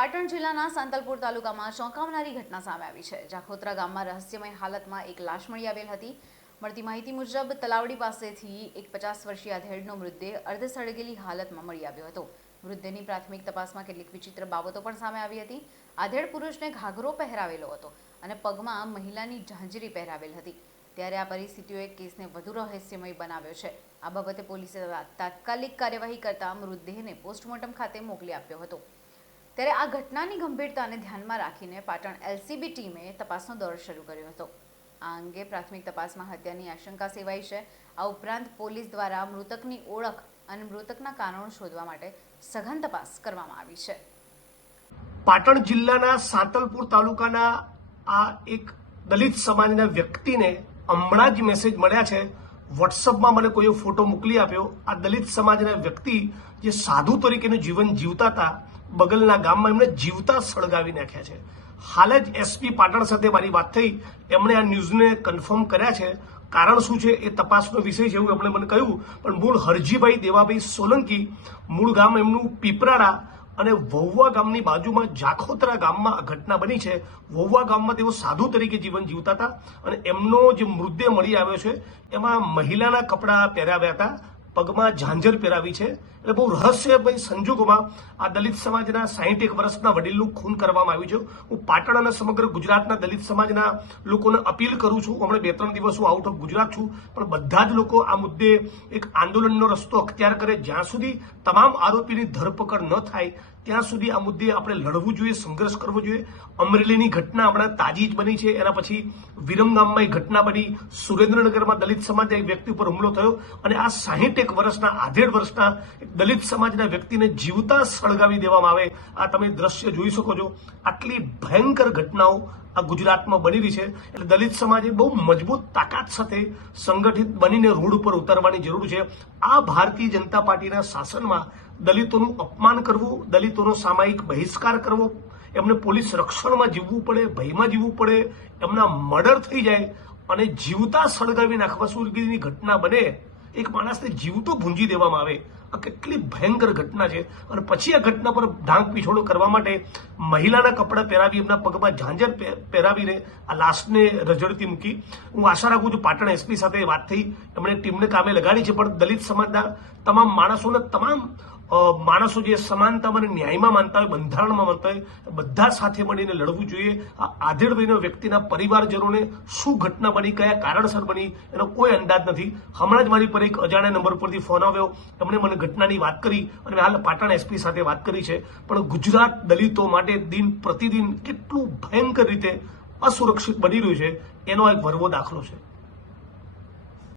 પાટણ જિલ્લાના સાંતલપુર તાલુકામાં ચોંકાવનારી ઘટના સામે આવી છે. જાખોત્રા ગામમાં રહસ્યમય હાલતમાં એક લાશ મળી આવેલ હતી. મળતી માહિતી મુજબ, તલાવડી પાસેથી એક પચાસ વર્ષીય આધેડનો મૃતદેહ અર્ધ સળગેલી હાલતમાં મળી આવ્યો હતો. મૃતદેહની પ્રાથમિક તપાસમાં કેટલીક વિચિત્ર બાબતો પણ સામે આવી હતી. આધેડ પુરુષને ઘાઘરો પહેરાવેલો હતો અને પગમાં મહિલાની ઝાંઝરી પહેરાવેલ હતી. ત્યારે આ પરિસ્થિતિઓએ કેસને વધુ રહસ્યમય બનાવ્યો છે. આ બાબતે પોલીસે તાત્કાલિક કાર્યવાહી કરતા મૃતદેહને પોસ્ટમોર્ટમ ખાતે મોકલી આપ્યો હતો. ત્યારે આ ઘટનાની ગંભીરતાને ધ્યાનમાં રાખીને પાટણ એલસીબી ટીમે તપાસનો દોર શરૂ કર્યો હતો. આ અંગે પ્રાથમિક તપાસમાં હત્યાની આશંકા સેવાઈ છે. આ ઉપરાંત પોલીસ દ્વારા મૃતકની ઓળખ અને મૃતકના કારણો શોધવા માટે સઘન તપાસ કરવામાં આવી છે. પાટણ જિલ્લાના સાંતલપુર તાલુકાના આ એક દલિત સમાજના વ્યક્તિને હમણાં જ મેસેજ મળ્યા છે. વોટ્સઅપમાં મને કોઈએ ફોટો મોકલી આપ્યો. આ દલિત સમાજના વ્યક્તિ જે સાધુ તરીકેનું જીવન જીવતા હતા બગલના ગામમાં એમણે જીવતા સળગાવી નાખ્યા છે. હાલ જ એસપી પાટણ સાથે મારી વાત થઈ. એમણે આ ન્યૂઝને કન્ફર્મ કર્યા છે. કારણ શું છે એ તપાસનો વિષય છે એવું એમણે મને કહ્યું. પણ મૂળ હરજીભાઈ દેવાભાઈ સોલંકી મૂળ ગામ એમનું પીપરાડા અને વહુવા ગામની બાજુમાં જાખોતરા ગામમાં આ ઘટના બની છે. વહુવા ગામમાં તેઓ સાધુ તરીકે જીવન જીવતા હતા અને એમનો જે મૃતદેહ મળી આવ્યો છે, એમાં મહિલાના કપડાં પહેરાવ્યા હતા. પગમાં ઝાંઝર પહેરાવી છે. એટલે બહુ રહસ્યમય સંજોગોમાં આ દલિત સમાજના સાહીઠ એક વર્ષના વડીલનું ખૂન કરવામાં આવ્યું છે. હું પાટણ અને સમગ્ર ગુજરાતના દલિત સમાજના લોકોને અપીલ કરું છું. હમણાં બે ત્રણ દિવસ હું આઉટ ઓફ ગુજરાત છું. પણ બધા જ લોકો આ મુદ્દે એક આંદોલનનો રસ્તો અખ્તિયાર કરે જ્યાં સુધી તમામ આરોપીની ધરપકડ ન થાય ત્યાં સુધી આ મુદ્દે આપણે લડવું જોઈએ, સંઘર્ષ કરવો જોઈએ. અમરેલીની ઘટના હમણાં તાજી જ બની છે. એના પછી વિરમગામમાં એક ઘટના બની. સુરેન્દ્રનગરમાં દલિત સમાજના એક વ્યક્તિ ઉપર હુમલો થયો અને આ સાહીઠેક વર્ષના, આધેડ વર્ષના દલિત સમાજના વ્યક્તિને જીવતા સળગાવી દેવામાં આવે. આ તમે દ્રશ્ય જોઈ શકો છો. આટલી ભયંકર ઘટનાઓ આ ગુજરાતમાં બની રહી છે. એટલે દલિત સમાજે બહુ મજબૂત તાકાત સાથે સંગઠિત બનીને રોડ ઉપર ઉતરવાની જરૂર છે. આ ભારતીય જનતા પાર્ટીના શાસનમાં દલિતોનું અપમાન કરવું, દલિતોનો સામાયિક બહિષ્કાર કરવો, એમને પોલીસ રક્ષણમાં જીવવું પડે, ભયમાં જીવવું પડે, એમના મર્ડર થઈ જાય અને જીવતા સળગાવી નાખવા સુધીની ઘટના બને, એક માણસને જીવતો ભૂંજી દેવામાં આવે. આ કેટલી ભયંકર ઘટના છે. અને પછી આ ઘટના પર ઢાંક પીછોડો કરવા માટે મહિલાના કપડાં પહેરાવી, એમના પગમાં ઝાંઝર પહે- પહેરાવીને આ લાશને રજડતી મૂકી. હું આશા રાખું છું પાટણ એસપી સાથે વાત થઈ. એમણે ટીમને કામે લગાડી છે, પણ દલિત સમાજના તમામ માણસોને તમામ માણસો જે સમાનતા અને ન્યાયમાં માનતા હોય, બંધારણમાં માનતા હોય, બધા સાથે મળીને લડવું જોઈએ. આ આધેડભાઈના વ્યક્તિના પરિવારજનોને શું ઘટના બની, કયા કારણસર બની, એનો કોઈ અંદાજ નથી. હમણાં જ મારી પર એક અજાણ્યા નંબર પરથી ફોન આવ્યો. એમણે મને ઘટનાની વાત કરી અને હાલ પાટણ એસપી સાથે વાત કરી છે. પણ ગુજરાત દલિતો માટે દિન પ્રતિદિન કેટલું ભયંકર રીતે અસુરક્ષિત બની રહ્યું છે, એનો એક ભરવો દાખલો છે.